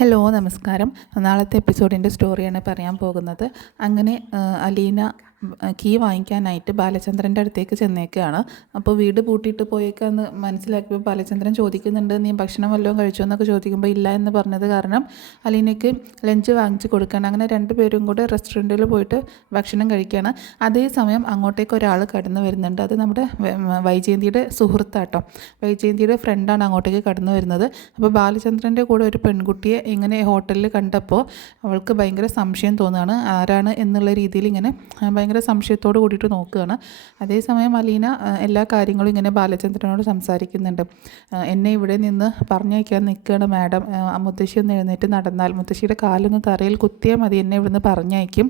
Hello നമസ്കാരം. നാളത്തെ എപ്പിസോഡിൻ്റെ സ്റ്റോറിയാണ് പറയാൻ പോകുന്നത്. അങ്ങനെ അലീന കീ വാങ്ങിക്കാനായിട്ട് ബാലചന്ദ്രൻ്റെ അടുത്തേക്ക് ചെന്നേക്കുകയാണ്. അപ്പോൾ വീട് പൂട്ടിയിട്ട് പോയേക്കാന്ന് മനസ്സിലാക്കിയപ്പോൾ ബാലചന്ദ്രൻ ചോദിക്കുന്നുണ്ട്, നീ ഭക്ഷണം വല്ലതും കഴിച്ചോ എന്നൊക്കെ ചോദിക്കുമ്പോൾ ഇല്ല എന്ന് പറഞ്ഞത് കാരണം അലീനയ്ക്ക് ലഞ്ച് വാങ്ങിച്ച് കൊടുക്കുകയാണ്. അങ്ങനെ രണ്ടുപേരും കൂടെ റെസ്റ്റോറൻറ്റിൽ പോയിട്ട് ഭക്ഷണം കഴിക്കുകയാണ്. അതേസമയം അങ്ങോട്ടേക്ക് ഒരാൾ കടന്നു വരുന്നുണ്ട്. അത് നമ്മുടെ വൈജയന്തിയുടെ സുഹൃത്താട്ടോ. വൈജയന്തിയുടെ ഫ്രണ്ടാണ് അങ്ങോട്ടേക്ക് കടന്നു വരുന്നത്. അപ്പോൾ ബാലചന്ദ്രൻ്റെ കൂടെ ഒരു പെൺകുട്ടിയെ ഇങ്ങനെ ഹോട്ടലിൽ കണ്ടപ്പോൾ അവൾക്ക് ഭയങ്കര സംശയം തോന്നുകയാണ്. ആരാണ് എന്നുള്ള രീതിയിൽ ഇങ്ങനെ ഭയങ്കര സംശയത്തോട് കൂടിയിട്ട് നോക്കുകയാണ്. അതേസമയം അലീന എല്ലാ കാര്യങ്ങളും ഇങ്ങനെ ബാലചന്ദ്രനോട് സംസാരിക്കുന്നുണ്ട്. എന്നെ ഇവിടെ നിന്ന് പറഞ്ഞയക്കാൻ നിൽക്കുകയാണ് മാഡം. മുത്തശ്ശി ഒന്ന് എഴുന്നേറ്റ് നടന്നാൽ, മുത്തശ്ശിയുടെ കാലൊന്ന് തറയിൽ കുത്തിയാൽ മതി, എന്നെ ഇവിടുന്ന് പറഞ്ഞയക്കും.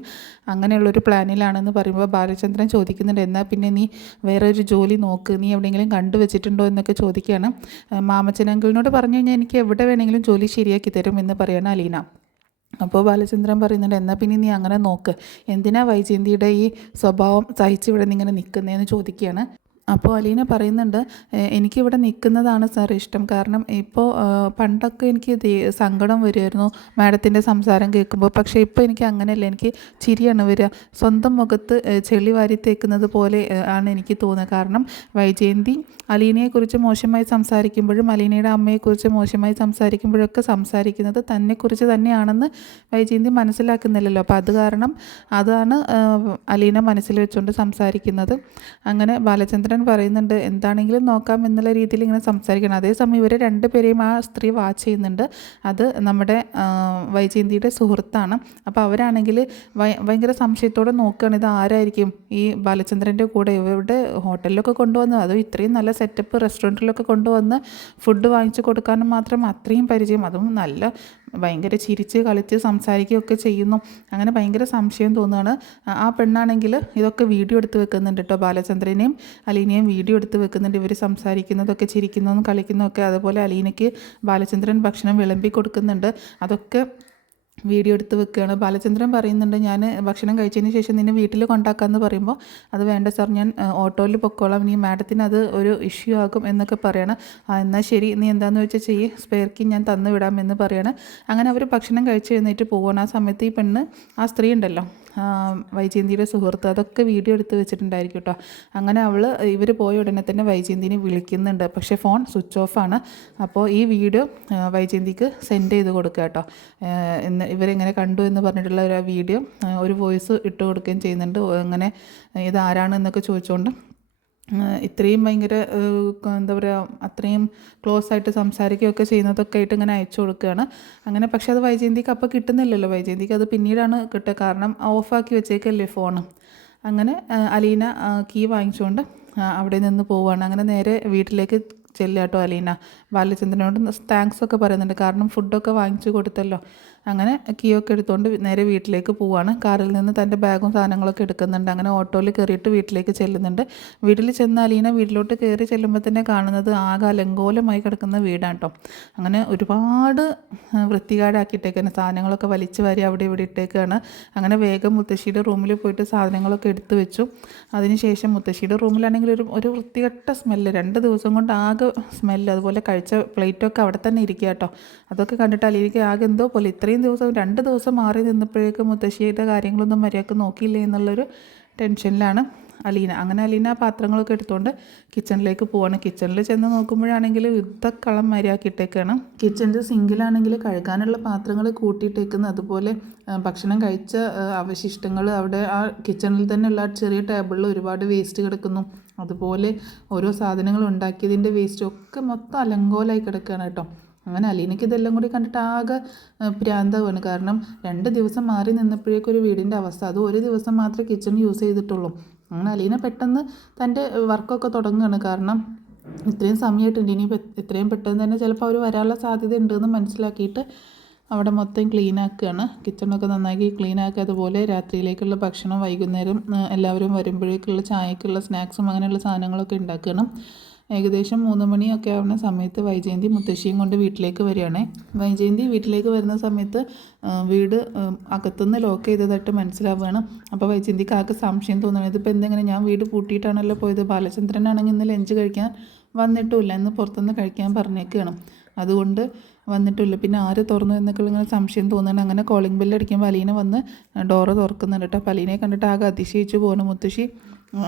അങ്ങനെയുള്ളൊരു പ്ലാനിലാണെന്ന് പറയുമ്പോൾ ബാലചന്ദ്രൻ ചോദിക്കുന്നുണ്ട്, എന്നാൽ പിന്നെ നീ വേറെ ഒരു ജോലി നോക്ക്, നീ എവിടെയെങ്കിലും കണ്ടുവച്ചിട്ടുണ്ടോ എന്നൊക്കെ ചോദിക്കുകയാണ്. മാമച്ചൻ അങ്കിളിനോട് പറഞ്ഞു കഴിഞ്ഞാൽ എനിക്ക് എവിടെ വേണമെങ്കിലും ജോലി ശരിയാക്കി തരും എന്ന് പറയുകയാണ് അലീന. അപ്പോൾ ബാലചന്ദ്രൻ പറയുന്നുണ്ട്, എന്നാൽ പിന്നെ നീ അങ്ങനെ നോക്ക്, എന്തിനാ വൈജയന്തിയുടെ ഈ സ്വഭാവം സഹിച്ച് ഇവിടെ നിന്നിങ്ങനെ നിൽക്കുന്നതെന്ന് ചോദിക്കുകയാണ്. അപ്പോൾ അലീന പറയുന്നുണ്ട്, എനിക്കിവിടെ നിൽക്കുന്നതാണ് സാർ ഇഷ്ടം. കാരണം ഇപ്പോൾ പണ്ടൊക്കെ എനിക്ക് സങ്കടം വരുമായിരുന്നു മാഡത്തിൻ്റെ സംസാരം കേൾക്കുമ്പോൾ. പക്ഷേ ഇപ്പോൾ എനിക്ക് അങ്ങനെയല്ല, എനിക്ക് ചിരിയാണ് വരിക. സ്വന്തം മുഖത്ത് ചെളി വാരി തേക്കുന്നത് പോലെ ആണ് എനിക്ക് തോന്നുന്നത്. കാരണം വൈജയന്തി അലീനയെക്കുറിച്ച് മോശമായി സംസാരിക്കുമ്പോഴും അലീനയുടെ അമ്മയെക്കുറിച്ച് മോശമായി സംസാരിക്കുമ്പോഴൊക്കെ സംസാരിക്കുന്നത് തന്നെക്കുറിച്ച് തന്നെയാണെന്ന് വൈജയന്തി മനസ്സിലാക്കുന്നില്ലല്ലോ. അപ്പോൾ അത് കാരണം അതാണ് അലീന മനസ്സിൽ വെച്ചുകൊണ്ട് സംസാരിക്കുന്നത്. അങ്ങനെ ബാലചന്ദ്രൻ പറയുന്നുണ്ട്, എന്താണെങ്കിലും നോക്കാം എന്നുള്ള രീതിയിൽ ഇങ്ങനെ സംസാരിക്കണം. അതേസമയം ഇവർ രണ്ടുപേരെയും ആ സ്ത്രീ വാച്ച് ചെയ്യുന്നുണ്ട്. അത് നമ്മുടെ വൈജയന്തിയുടെ സുഹൃത്താണ്. അപ്പോൾ അവരാണെങ്കിൽ ഭയങ്കര സംശയത്തോടെ നോക്കുകയാണ്, ഇത് ആരായിരിക്കും ഈ ബാലചന്ദ്രൻ്റെ കൂടെ ഇവരുടെ ഹോട്ടലിലൊക്കെ കൊണ്ടുവന്ന്, അതും ഇത്രയും നല്ല സെറ്റപ്പ് റെസ്റ്റോറൻറ്റിലൊക്കെ കൊണ്ടുവന്ന് ഫുഡ് വാങ്ങിച്ചു കൊടുക്കാനും മാത്രം അത്രയും പരിചയം, അതും നല്ല ഭയങ്കര ചിരിച്ച് കളിച്ച് സംസാരിക്കുകയൊക്കെ ചെയ്യുന്നു. അങ്ങനെ ഭയങ്കര സംശയം തോന്നുകയാണ്. ആ പെണ്ണാണെങ്കിൽ ഇതൊക്കെ വീഡിയോ എടുത്ത് വെക്കുന്നുണ്ട് കേട്ടോ. ബാലചന്ദ്രനെയും അലീനയും വീഡിയോ എടുത്ത് വെക്കുന്നുണ്ട്, ഇവർ സംസാരിക്കുന്നതൊക്കെ ചിരിക്കുന്നതും കളിക്കുന്നതൊക്കെ. അതുപോലെ അലീനയ്ക്ക് ബാലചന്ദ്രൻ ഭക്ഷണം വിളമ്പി കൊടുക്കുന്നുണ്ട്, അതൊക്കെ വീഡിയോ എടുത്ത് വെക്കുകയാണ്. ബാലചന്ദ്രൻ പറയുന്നുണ്ട്, ഞാൻ ഭക്ഷണം കഴിച്ചതിന് ശേഷം നിന്നെ വീട്ടിൽ കൊണ്ടാക്കാമെന്ന് പറയുമ്പോൾ അത് വേണ്ട സാർ, ഞാൻ ഓട്ടോയിൽ പൊക്കോളാം, നീ മാഡത്തിന് അത് ഒരു ഇഷ്യൂ ആകും എന്നൊക്കെ പറയണം. എന്നാൽ ശരി, നീ എന്താണെന്ന് വെച്ചാൽ ചെയ്യ്, സ്പെയർ കീ ഞാൻ തന്നു വിടാമെന്ന് പറയണം. അങ്ങനെ അവർ ഭക്ഷണം കഴിച്ച് എഴുന്നേറ്റ് പോവുകയാണ്. ആ സമയത്ത് ഈ പെണ്ണ്, ആ സ്ത്രീ ഉണ്ടല്ലോ വൈജയന്തിയുടെ സുഹൃത്ത്, അതൊക്കെ വീഡിയോ എടുത്ത് വെച്ചിട്ടുണ്ടായിരിക്കും കേട്ടോ. അങ്ങനെ ഇവർ പോയ ഉടനെ തന്നെ വൈജയന്തിനെ വിളിക്കുന്നുണ്ട്, പക്ഷേ ഫോൺ സ്വിച്ച് ഓഫാണ്. അപ്പോൾ ഈ വീഡിയോ വൈജയന്തിക്ക് സെൻഡ് ചെയ്ത് കൊടുക്കുക കേട്ടോ. ഇവരെങ്ങനെ കണ്ടു എന്ന് പറഞ്ഞിട്ടുള്ള ഒരു വീഡിയോ ഒരു വോയിസ് ഇട്ട് കൊടുക്കുകയും ചെയ്യുന്നുണ്ട്. അങ്ങനെ ഇതാരാണ് എന്നൊക്കെ ചോദിച്ചുകൊണ്ട് ഇത്രയും ഭയങ്കര എന്താ പറയുക, അത്രയും ക്ലോസ് ആയിട്ട് സംസാരിക്കുകയൊക്കെ ചെയ്യുന്നതൊക്കെ ആയിട്ട് ഇങ്ങനെ അയച്ചു കൊടുക്കുകയാണ്. അങ്ങനെ പക്ഷേ അത് വൈജയന്തിക്ക് അപ്പോൾ കിട്ടുന്നില്ലല്ലോ. വൈജയന്തിക്ക് അത് പിന്നീടാണ് കിട്ടുക, കാരണം ഓഫാക്കി വെച്ചേക്കല്ലേ ഫോണ്. അങ്ങനെ അലീന കീ വാങ്ങിച്ചുകൊണ്ട് അവിടെ നിന്ന് പോവുകയാണ്. അങ്ങനെ നേരെ വീട്ടിലേക്ക് ചെല്ലാട്ടോ അലീന. ബാലചന്ദ്രനോട് താങ്ക്സ് ഒക്കെ പറയുന്നുണ്ട്, കാരണം ഫുഡൊക്കെ വാങ്ങിച്ചു കൊടുത്തല്ലോ. അങ്ങനെ കീ ഒക്കെ എടുത്തുകൊണ്ട് നേരെ വീട്ടിലേക്ക് പോവുകയാണ്. കാറിൽ നിന്ന് തൻ്റെ ബാഗും സാധനങ്ങളൊക്കെ എടുക്കുന്നുണ്ട്. അങ്ങനെ ഓട്ടോയിൽ കയറിയിട്ട് വീട്ടിലേക്ക് ചെല്ലുന്നുണ്ട്. വീട്ടിൽ ചെന്ന് അലീന വീട്ടിലോട്ട് കയറി ചെല്ലുമ്പോൾ തന്നെ കാണുന്നത് ആകെ അലങ്കോലമായി കിടക്കുന്ന വീടാണ് കേട്ടോ. അങ്ങനെ ഒരുപാട് വൃത്തികേടാക്കിയിട്ടേക്കാണ്, സാധനങ്ങളൊക്കെ വലിച്ചു വാരി അവിടെ ഇവിടെ ഇട്ടേക്കാണ്. അങ്ങനെ വേഗം മുത്തശ്ശിയുടെ റൂമിൽ പോയിട്ട് സാധനങ്ങളൊക്കെ എടുത്തു വെച്ചു. അതിനുശേഷം മുത്തശ്ശിയുടെ റൂമിലാണെങ്കിൽ ഒരു വൃത്തികെട്ട സ്മെല്ല്, 2 ദിവസം കൊണ്ട് ആകെ സ്മെല്ല്. അതുപോലെ കഴിച്ച പ്ലേറ്റൊക്കെ അവിടെ തന്നെ ഇരിക്കുക കേട്ടോ. അതൊക്കെ കണ്ടിട്ട് അലീനയ്ക്ക് ആകെ എന്തോ പോലെ, ഇത്രയും ദിവസം 2 ദിവസം മാറി നിന്നപ്പോഴേക്കും മുത്തശ്ശിയുടെ കാര്യങ്ങളൊന്നും മര്യാദക്ക് നോക്കിയില്ലേ എന്നുള്ളൊരു ടെൻഷനിലാണ് അലീന. അങ്ങനെ അലീന പാത്രങ്ങളൊക്കെ എടുത്തുകൊണ്ട് കിച്ചണിലേക്ക് പോവാണ്. കിച്ചണിൽ ചെന്ന് നോക്കുമ്പോഴാണെങ്കിൽ യുദ്ധക്കളം മര്യാദക്കിട്ടേക്കാണ്. കിച്ചണിൻ്റെ സിങ്കിലാണെങ്കിൽ കഴുകാനുള്ള പാത്രങ്ങൾ കൂട്ടിയിട്ടേക്കുന്നു. അതുപോലെ ഭക്ഷണം കഴിച്ച അവശിഷ്ടങ്ങൾ അവിടെ ആ കിച്ചണിൽ തന്നെയുള്ള ചെറിയ ടേബിളിൽ ഒരുപാട് വേസ്റ്റ് കിടക്കുന്നു. അതുപോലെ ഓരോ സാധനങ്ങൾ ഉണ്ടാക്കിയതിൻ്റെ വേസ്റ്റൊക്കെ മൊത്തം അലങ്കോലമായി കിടക്കുകയാണ് കേട്ടോ. അങ്ങനെ അലീനയ്ക്ക് ഇതെല്ലാം കൂടി കണ്ടിട്ട് ആകെ ഭ്രാന്തമാണ്. കാരണം 2 ദിവസം മാറി നിന്നപ്പോഴേക്കും ഒരു വീടിൻ്റെ അവസ്ഥ, അത് ഒരു ദിവസം മാത്രമേ കിച്ചൺ യൂസ് ചെയ്തിട്ടുള്ളൂ. അങ്ങനെ അലീന പെട്ടെന്ന് തൻ്റെ വർക്കൊക്കെ തുടങ്ങുകയാണ്. കാരണം ഇത്രയും സമയമായിട്ടുണ്ട്, ഇനിയിപ്പോൾ എത്രയും പെട്ടെന്ന് തന്നെ ചിലപ്പോൾ അവർ വരാനുള്ള സാധ്യത ഉണ്ടെന്ന് മനസ്സിലാക്കിയിട്ട് അവിടെ മൊത്തം ക്ലീൻ ആക്കുകയാണ്. കിച്ചണൊക്കെ നന്നാക്കി ക്ലീൻ ആക്കുക. അതുപോലെ രാത്രിയിലേക്കുള്ള ഭക്ഷണം വൈകുന്നേരം എല്ലാവരും വരുമ്പോഴേക്കുള്ള ചായക്കുള്ള സ്നാക്സും അങ്ങനെയുള്ള സാധനങ്ങളൊക്കെ ഉണ്ടാക്കണം. ഏകദേശം 3 മണിയൊക്കെ ആവുന്ന സമയത്ത് വൈജയന്തി മുത്തശ്ശിയും കൊണ്ട് വീട്ടിലേക്ക് വരികയാണ്. വൈജയന്തി വീട്ടിലേക്ക് വരുന്ന സമയത്ത് വീട് അകത്തുനിന്ന് ലോക്ക് ചെയ്തതായിട്ട് മനസ്സിലാവുകയാണ്. അപ്പോൾ വൈജയന്തിക്ക് ആകെ സംശയം തോന്നുന്നത്, ഇതിപ്പോൾ എന്തെങ്ങനെ, ഞാൻ വീട് പൂട്ടിയിട്ടാണല്ലോ പോയത്, ബാലചന്ദ്രനാണെങ്കിൽ ഇന്ന് ലഞ്ച് കഴിക്കാൻ വന്നിട്ടുമില്ല, ഇന്ന് പുറത്തുനിന്ന് കഴിക്കാൻ പറഞ്ഞേക്കുകയാണ്. അതുകൊണ്ട് വന്നിട്ടില്ല. പിന്നെ ആര് തുറന്നു എന്നൊക്കെ ഇങ്ങനെ സംശയം തോന്നുന്നുണ്ട്. അങ്ങനെ കോളിംഗ് ബെല്ല് അടിക്കുമ്പോൾ അലീന വന്ന് ഡോറ് തുറക്കുന്നുണ്ട് കേട്ടോ. അപ്പോൾ അലീനയെ കണ്ടിട്ട് ആകെ അതിശയിച്ച് പോകുന്നു മുത്തശ്ശി.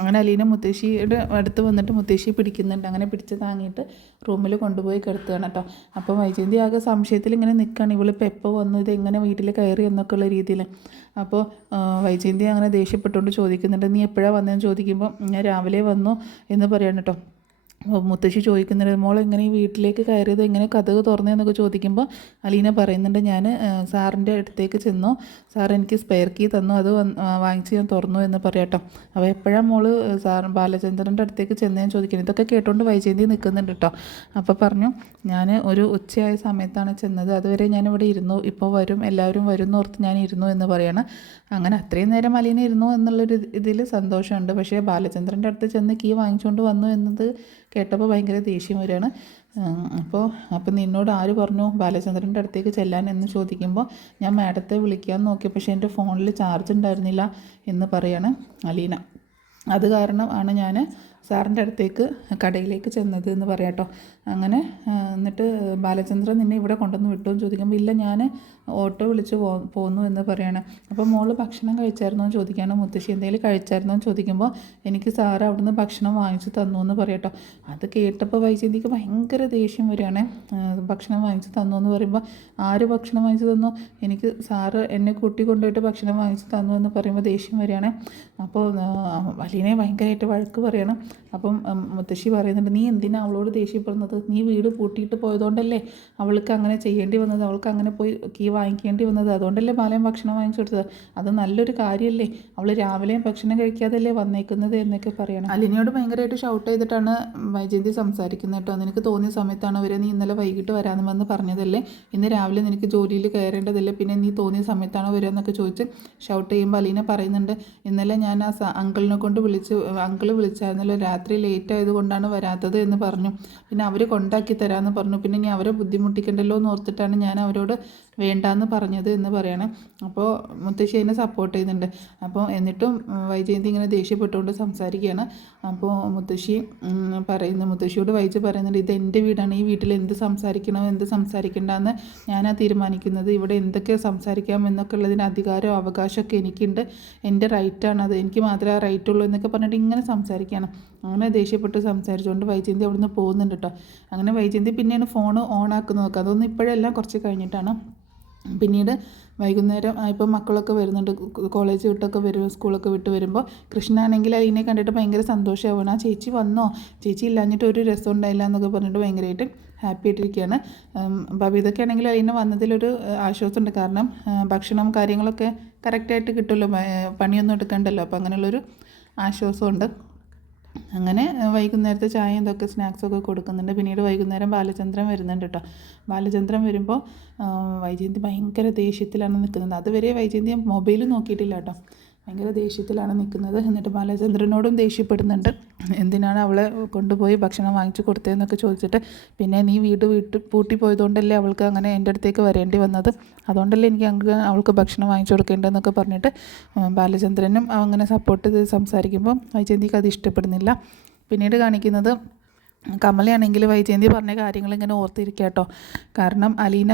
അങ്ങനെ അലീന മുത്തശ്ശിയുടെ അടുത്ത് വന്നിട്ട് മുത്തശ്ശി പിടിക്കുന്നുണ്ട്. അങ്ങനെ പിടിച്ച് താങ്ങിയിട്ട് റൂമിൽ കൊണ്ടുപോയി കിടത്തുകയാണ് കേട്ടോ. അപ്പോൾ വൈജയന്തി ആകെ സംശയത്തിൽ ഇങ്ങനെ നിൽക്കുകയാണ്, ഇവളിപ്പോൾ എപ്പോൾ വന്നു, ഇത് എങ്ങനെ വീട്ടിൽ കയറി എന്നൊക്കെ ഉള്ള രീതിയിൽ. അപ്പോൾ വൈജയന്തി അങ്ങനെ ദേഷ്യപ്പെട്ടുകൊണ്ട് ചോദിക്കുന്നുണ്ട്, നീ എപ്പോഴാണ് വന്നതെന്ന് ചോദിക്കുമ്പോൾ ഞാൻ രാവിലെ വന്നു എന്ന് പറയാണ് കേട്ടോ. മുത്തശ്ശി ചോദിക്കുന്നുണ്ട്, മോൾ എങ്ങനെ ഈ വീട്ടിലേക്ക് കയറിയത്, എങ്ങനെ കതക് തുറന്നതെന്നൊക്കെ ചോദിക്കുമ്പോൾ അലീന പറയുന്നുണ്ട്, ഞാൻ സാറിൻ്റെ അടുത്തേക്ക് ചെന്നു, സാർ എനിക്ക് സ്പെയർ കീ തന്നു, അത് വാങ്ങിച്ച് ഞാൻ തുറന്നു എന്ന് പറയാട്ടോ. അപ്പോൾ എപ്പോഴാണ് മോൾ ബാലചന്ദ്രൻ്റെ അടുത്തേക്ക് ചെന്നതെന്ന് ചോദിക്കുന്നത്. ഇതൊക്കെ കേട്ടോണ്ട് വൈജയന്തി നിൽക്കുന്നുണ്ട് കേട്ടോ. അപ്പോൾ പറഞ്ഞു, ഞാൻ ഒരു ഉച്ചയായ സമയത്താണ് ചെന്നത്, അതുവരെ ഞാനിവിടെ ഇരുന്നു, ഇപ്പോൾ വരും, എല്ലാവരും വരും എന്നോർത്ത് ഞാൻ ഇരുന്നു എന്ന് പറയണം. അങ്ങനെ അത്രയും നേരം അലീന ഇരുന്നു എന്നുള്ളൊരു ഇതിൽ സന്തോഷമുണ്ട്. പക്ഷേ ബാലചന്ദ്രൻ്റെ അടുത്ത് ചെന്ന് കീ വാങ്ങിച്ചുകൊണ്ട് വന്നു എന്നത് കേട്ടപ്പോൾ ഭയങ്കര ദേഷ്യം വരികയാണ്. അപ്പോൾ നിന്നോട് ആര് പറഞ്ഞു ബാലചന്ദ്രൻ്റെ അടുത്തേക്ക് ചെല്ലാൻ എന്ന് ചോദിക്കുമ്പോൾ ഞാൻ മാഡത്തെ വിളിക്കാൻ നോക്കി, പക്ഷേ എൻ്റെ ഫോണിൽ ചാർജ് ഉണ്ടായിരുന്നില്ല എന്ന് പറയാണ് അലീന. അത് കാരണം ആണ് ഞാൻ സാറിൻ്റെ അടുത്തേക്ക് കടയിലേക്ക് ചെന്നത് എന്ന് പറയാം കേട്ടോ. അങ്ങനെ എന്നിട്ട് ബാലചന്ദ്രൻ നിന്നെ ഇവിടെ കൊണ്ടുവന്ന് വിട്ടു എന്ന് ചോദിക്കുമ്പോൾ ഇല്ല, ഞാൻ ഓട്ടോ വിളിച്ച് പോന്നു എന്ന് പറയാണ്. അപ്പോൾ മോള് ഭക്ഷണം കഴിച്ചായിരുന്നോ എന്ന് ചോദിക്കുകയാണ് മുത്തശ്ശി. എന്തെങ്കിലും കഴിച്ചായിരുന്നോ എന്ന് ചോദിക്കുമ്പോൾ എനിക്ക് സാറ് അവിടുന്ന് ഭക്ഷണം വാങ്ങിച്ച് തന്നു എന്ന് പറയാം കേട്ടോ. അത് കേട്ടപ്പോൾ വൈജയന്തിക്ക് ഭയങ്കര ദേഷ്യം വരികയാണ്. ഭക്ഷണം വാങ്ങിച്ച് തന്നു എന്ന് പറയുമ്പോൾ ആര് ഭക്ഷണം വാങ്ങിച്ച് തന്നു, എനിക്ക് സാറ് എന്നെ കൂട്ടി കൊണ്ടുപോയിട്ട് ഭക്ഷണം വാങ്ങിച്ച് തന്നു എന്ന് പറയുമ്പോൾ ദേഷ്യം വരികയാണ്. അപ്പോൾ അലീനയെ ഭയങ്കരമായിട്ട് വഴക്ക് പറയണം. അപ്പം മുത്തശ്ശി പറയുന്നുണ്ട്, നീ എന്തിനാണ് അവളോട് ദേഷ്യപ്പെടുന്നത്, നീ വീട് പൂട്ടിയിട്ട് പോയതുകൊണ്ടല്ലേ അവൾക്ക് അങ്ങനെ ചെയ്യേണ്ടി വന്നത്, അവൾക്ക് അങ്ങനെ പോയി കീ വാങ്ങിക്കേണ്ടി വന്നത്, അതുകൊണ്ടല്ലേ ബാലൻ ഭക്ഷണം വാങ്ങിച്ചു കൊടുത്തത്, അത് നല്ലൊരു കാര്യമല്ലേ, അവൾ രാവിലെയും ഭക്ഷണം കഴിക്കാതല്ലേ വന്നേക്കുന്നത് എന്നൊക്കെ പറയണം. അലീനയോട് ഭയങ്കരമായിട്ട് ഷൗട്ട് ചെയ്തിട്ടാണ് വൈജയന്തി സംസാരിക്കുന്നത് കേട്ടോ. നിനക്ക് തോന്നിയ സമയത്താണ് വരെ, നീ ഇന്നലെ വൈകിട്ട് വരാമെന്ന് വന്ന് പറഞ്ഞതല്ലേ, ഇന്ന് രാവിലെ നിനക്ക് ജോലിയിൽ കയറേണ്ടതല്ലേ, പിന്നെ നീ തോന്നിയ സമയത്താണ് വരിക എന്നൊക്കെ ചോദിച്ച് ഷൗട്ട് ചെയ്യുമ്പോൾ അലീന പറയുന്നുണ്ട്, ഇന്നലെ ഞാൻ ആ അങ്കിളിനെ കൊണ്ട് അങ്കിള് വിളിച്ചായിരുന്നല്ലോ, രാത്രി ലേറ്റ് ആയതുകൊണ്ടാണ് വരാത്തത് എന്ന് പറഞ്ഞു, പിന്നെ അവർ കൊണ്ടാക്കി തരാമെന്ന് പറഞ്ഞു, പിന്നെ ഇനി അവരെ ബുദ്ധിമുട്ടിക്കണ്ടല്ലോ എന്ന് ഓർത്തിട്ടാണ് ഞാൻ അവരോട് വേണ്ടാന്ന് പറഞ്ഞത് എന്ന് പറയണം. അപ്പോൾ മുത്തശ്ശി അതിനെ സപ്പോർട്ട് ചെയ്യുന്നുണ്ട്. അപ്പോൾ എന്നിട്ടും വൈജയന്തി ഇങ്ങനെ ദേഷ്യപ്പെട്ടുകൊണ്ട് സംസാരിക്കുകയാണ്. അപ്പോൾ മുത്തശ്ശിയോട് വൈജ് പറയുന്നുണ്ട്, ഇത് എൻ്റെ വീടാണ്, ഈ വീട്ടിൽ എന്ത് സംസാരിക്കണം എന്ത് സംസാരിക്കേണ്ടെന്ന് ഞാനാ തീരുമാനിക്കുന്നത്, ഇവിടെ എന്തൊക്കെ സംസാരിക്കാം എന്നൊക്കെ ഉള്ളതിന് അധികാരവും അവകാശമൊക്കെ എനിക്കുണ്ട്, എൻ്റെ റൈറ്റാണ് അത്, എനിക്ക് മാത്രമേ ആ റൈറ്റുള്ളൂ എന്നൊക്കെ പറഞ്ഞിട്ട് ഇങ്ങനെ സംസാരിക്കുകയാണ്. അങ്ങനെ ദേഷ്യപ്പെട്ട് സംസാരിച്ചുകൊണ്ട് വൈജയന്തി അവിടുന്ന് പോകുന്നുണ്ട് കേട്ടോ. അങ്ങനെ വൈജയന്തി പിന്നെയാണ് ഫോൺ ഓൺ ആക്കുന്നത് നോക്കുക. അതൊന്നും ഇപ്പോഴല്ല, കുറച്ച് കഴിഞ്ഞിട്ടാണ്. പിന്നീട് വൈകുന്നേരം ഇപ്പോൾ മക്കളൊക്കെ വരുന്നുണ്ട്, കോളേജ് വിട്ടൊക്കെ വരും, സ്കൂളൊക്കെ വിട്ട് വരുമ്പോൾ കൃഷ്ണനാണെങ്കിൽ അതിനെ കണ്ടിട്ട് ഭയങ്കര സന്തോഷമാവുകയാണ്. ആ ചേച്ചി വന്നോ, ചേച്ചി ഇല്ലാഞ്ഞിട്ട് ഒരു രസം ഉണ്ടായില്ല എന്നൊക്കെ പറഞ്ഞിട്ട് ഭയങ്കരമായിട്ട് ഹാപ്പി ആയിട്ടിരിക്കുകയാണ്. അപ്പോൾ ഇതൊക്കെ ആണെങ്കിൽ അതിന് വന്നതിലൊരു ആശ്വാസമുണ്ട്. കാരണം ഭക്ഷണം കാര്യങ്ങളൊക്കെ കറക്റ്റായിട്ട് കിട്ടുമല്ലോ, പണിയൊന്നും എടുക്കണ്ടല്ലോ. അപ്പോൾ അങ്ങനെയുള്ളൊരു ആശ്വാസമുണ്ട്. അങ്ങനെ വൈകുന്നേരത്തെ ചായ ഇതൊക്കെ സ്നാക്സൊക്കെ കൊടുക്കുന്നുണ്ട്. പിന്നീട് വൈകുന്നേരം ബാലചന്ദ്രൻ വരുന്നുണ്ട് കേട്ടോ. ബാലചന്ദ്രൻ വരുമ്പോൾ വൈജയന്തി ഭയങ്കര ദേഷ്യത്തിലാണ് നിൽക്കുന്നത്. അതുവരെ വൈജയന്തി മൊബൈൽ നോക്കിയിട്ടില്ല കേട്ടോ, ഭയങ്കര ദേഷ്യത്തിലാണ് നിൽക്കുന്നത്. എന്നിട്ട് ബാലചന്ദ്രനോടും ദേഷ്യപ്പെടുന്നുണ്ട്, എന്തിനാണ് അവളെ കൊണ്ടുപോയി ഭക്ഷണം വാങ്ങിച്ചു കൊടുത്തതെന്നൊക്കെ ചോദിച്ചിട്ട്. പിന്നെ നീ വീട് പൂട്ടി പോയതുകൊണ്ടല്ലേ അവൾക്ക് അങ്ങനെ എൻ്റെ അടുത്തേക്ക് വരേണ്ടി വന്നത്, അതുകൊണ്ടല്ലേ എനിക്ക് അവൾക്ക് ഭക്ഷണം വാങ്ങിച്ചു കൊടുക്കേണ്ടതെന്നൊക്കെ പറഞ്ഞിട്ട് ബാലചന്ദ്രനും അങ്ങനെ സപ്പോർട്ട് ചെയ്ത് സംസാരിക്കുമ്പോൾ വൈജയന്തിക്ക് അത് ഇഷ്ടപ്പെടുന്നില്ല. പിന്നീട് കാണിക്കുന്നത് കമലയാണെങ്കിൽ വൈജയന്തി പറഞ്ഞ കാര്യങ്ങൾ ഇങ്ങനെ ഓർത്തിരിക്കുക കേട്ടോ. കാരണം അലീന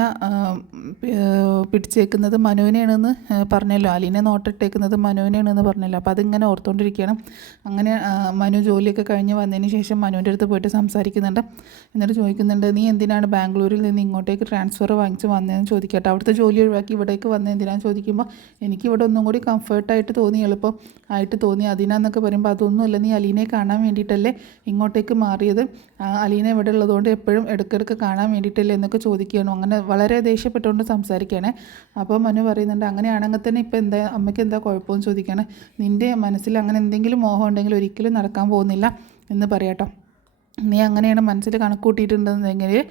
പിടിച്ചേക്കുന്നത് മനുവിനെയാണെന്ന് പറഞ്ഞല്ലോ, അലീന നോട്ടിട്ടേക്കുന്നത് മനുവിനെയാണെന്ന് പറഞ്ഞല്ലോ. അപ്പോൾ അതിങ്ങനെ ഓർത്തുകൊണ്ടിരിക്കുകയാണ്. അങ്ങനെ മനു ജോലിയൊക്കെ കഴിഞ്ഞ് വന്നതിന് ശേഷം മനുവിൻ്റെ അടുത്ത് പോയിട്ട് സംസാരിക്കുന്നുണ്ട്. എന്നിട്ട് ചോദിക്കുന്നുണ്ട്, നീ എന്തിനാണ് ബാംഗ്ലൂരിൽ നിന്ന് ഇങ്ങോട്ടേക്ക് ട്രാൻസ്ഫർ വാങ്ങിച്ച് വന്നതെന്ന് ചോദിക്കട്ടെ, അവിടുത്തെ ജോലി ഒഴിവാക്കി ഇവിടേക്ക് വന്നത് എന്തിനാന്ന് ചോദിക്കുമ്പോൾ എനിക്കിവിടെ ഒന്നും കൂടി കംഫർട്ടായിട്ട് തോന്നി, എളുപ്പം ആയിട്ട് തോന്നി, അതിനാന്നൊക്കെ പറയുമ്പോൾ അതൊന്നുമില്ല, നീ അലീനയെ കാണാൻ വേണ്ടിയിട്ടല്ലേ ഇങ്ങോട്ടേക്ക് മാറിയത്, അലീന ഇവിടെ ഉള്ളതുകൊണ്ട് എപ്പോഴും ഇടയ്ക്കിടയ്ക്ക് കാണാൻ വേണ്ടിയിട്ടല്ലേ എന്നൊക്കെ ചോദിക്കുകയാണ്. അങ്ങനെ വളരെ ദേഷ്യപ്പെട്ടുകൊണ്ട് സംസാരിക്കുകയാണ്. അപ്പോൾ മനു പറയുന്നുണ്ട്, അങ്ങനെയാണെങ്കിൽ തന്നെ ഇപ്പോൾ എന്താ അമ്മയ്ക്ക് എന്താ കുഴപ്പമെന്ന് ചോദിക്കുകയാണ്. നിൻ്റെ മനസ്സിൽ അങ്ങനെ എന്തെങ്കിലും മോഹം ഉണ്ടെങ്കിൽ ഒരിക്കലും നടക്കാൻ പോകുന്നില്ല എന്ന് പറയാട്ടോ. നീ അങ്ങനെയാണ് മനസ്സിൽ കണക്ക് കൂട്ടിയിട്ടുണ്ടെന്നെങ്കിൽ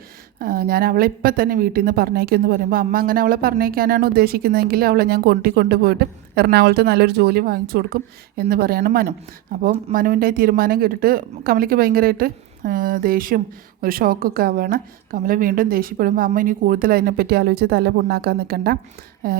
ഞാൻ അവളെ ഇപ്പം തന്നെ വീട്ടിൽ നിന്ന് പറഞ്ഞേക്കുമെന്ന് പറയുമ്പോൾ അമ്മ അങ്ങനെ അവളെ പറഞ്ഞേക്കാനാണ് ഉദ്ദേശിക്കുന്നതെങ്കിൽ അവളെ ഞാൻ കൊണ്ടുപോയിട്ട് എറണാകുളത്ത് നല്ലൊരു ജോലി വാങ്ങിച്ചു കൊടുക്കും എന്ന് പറയാണ് മനു. അപ്പോൾ മനുവിൻ്റെ തീരുമാനം കേട്ടിട്ട് കമലയ്ക്ക് ഭയങ്കരമായിട്ട് ദേഷ്യം ഒരു ഷോക്കൊക്കെ ആവുകയാണ്. കമല വീണ്ടും ദേഷ്യപ്പെടുമ്പോൾ അമ്മ ഇനി കൂടുതൽ അതിനെപ്പറ്റി ആലോചിച്ച് തല പുണ്ണാക്കാൻ നിൽക്കണ്ട,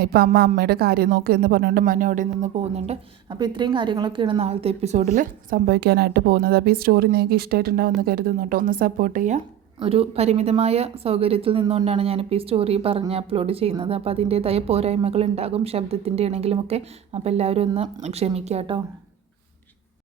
ഇപ്പം അമ്മയുടെ കാര്യം നോക്കുക എന്ന് പറഞ്ഞുകൊണ്ട് മനു അവിടെ നിന്ന് പോകുന്നുണ്ട്. അപ്പോൾ ഇത്രയും കാര്യങ്ങളൊക്കെയാണ് നാളത്തെ എപ്പിസോഡിൽ സംഭവിക്കാനായിട്ട് പോകുന്നത്. അപ്പോൾ ഈ സ്റ്റോറി നിങ്ങൾക്ക് ഇഷ്ടമായിട്ടുണ്ടാവുമെന്ന് കരുതുന്നു കേട്ടോ. ഒന്ന് സപ്പോർട്ട് ചെയ്യുക. ഒരു പരിമിതമായ സൗകര്യത്തിൽ നിന്നുകൊണ്ടാണ് ഞാനിപ്പോൾ ഈ സ്റ്റോറി പറഞ്ഞ് അപ്ലോഡ് ചെയ്യുന്നത്. അപ്പോൾ അതിൻ്റേതായ പോരായ്മകൾ ഉണ്ടാകും, ശബ്ദത്തിൻ്റെ ആണെങ്കിലുമൊക്കെ. അപ്പോൾ എല്ലാവരും ഒന്ന് ക്ഷമിക്കുക കേട്ടോ.